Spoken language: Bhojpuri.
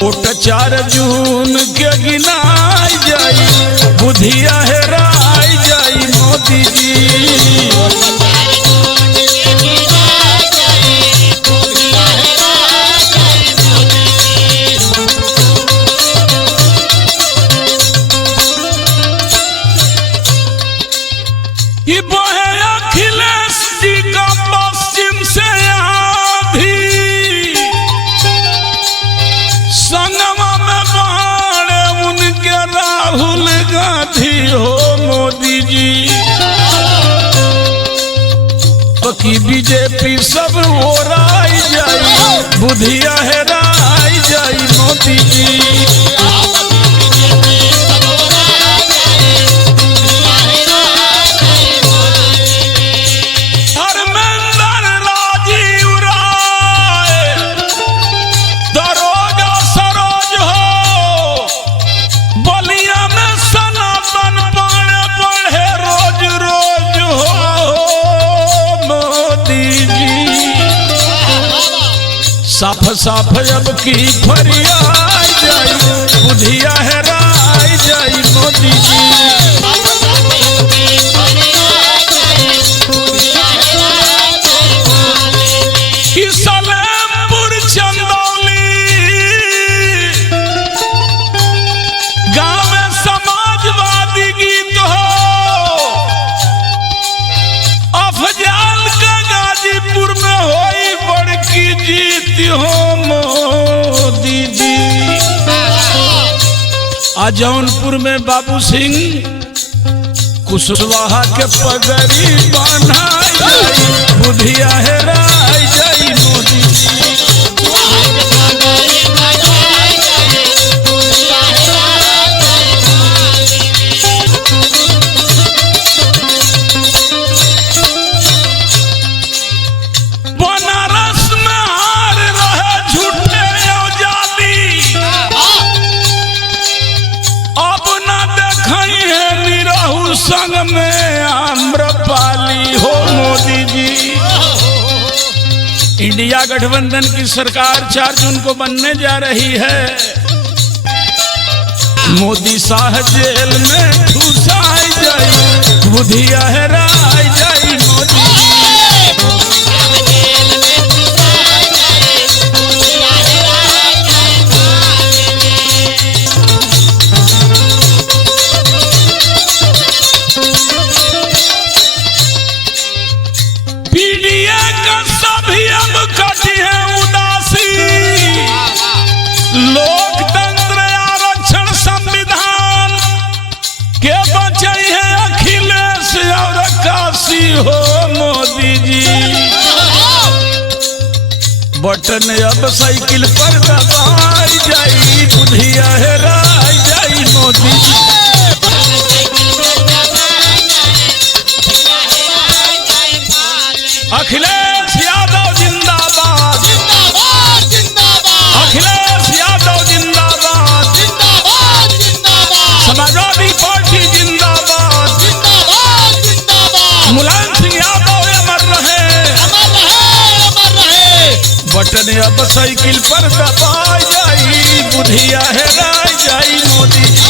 वोट 4 जून के गिनाई जाई, बुधिया हेराई जाई मोदी जी। ये बहे अखिलेश जी का पश्चिम से आंधी, संगमा में बाड़े उनके राहुल गांधी हो मोदी जी। पकी बीजेपी सब ओराई जाई, बुधिया हेराई जाई मोदी जी। साफ साफ अब की फरियाद जाई, बुधिया हेराई जाई मोदी जी। सलेमपुर चंदौली गांव में समाजवादी गीत हो, अफजाल का गाजीपुर में होई बड़की जीत हो मोदी जी। आज जौनपुर में बाबू सिंह कुशवाहा के पगड़ी बनाई जाई, बुधिया हेराई जाई मोदी जी। संग में आम्रपाली हो मोदी जी। इंडिया गठबंधन की सरकार 4 जून को बनने जा रही है। मोदी शाह जेल में ठूसाई जाई, बुधिया हेराई जाई मोदी जी। लोकतंत्र आरक्षण संविधान के बचे हैं अखिलेश और काशी हो मोदी जी। बटन अब साइकिल पर दबाई जाई, बुधिया हेराई जाई मोदी जी। अखिलेश यादव जिंदाबाद, जिंदाबाद जिंदाबाद, अखिलेश यादव जिंदाबाद, जिंदाबाद जिंदाबाद, समाजवादी पार्टी जिंदाबाद, जिंदाबाद जिंदाबाद, मुलायम सिंह यादव अमर रहे, अमर रहे, अमर रहे। बटन अब साइकिल पर दबाई जाई, बुधिया हेराई जाई मोदी जी।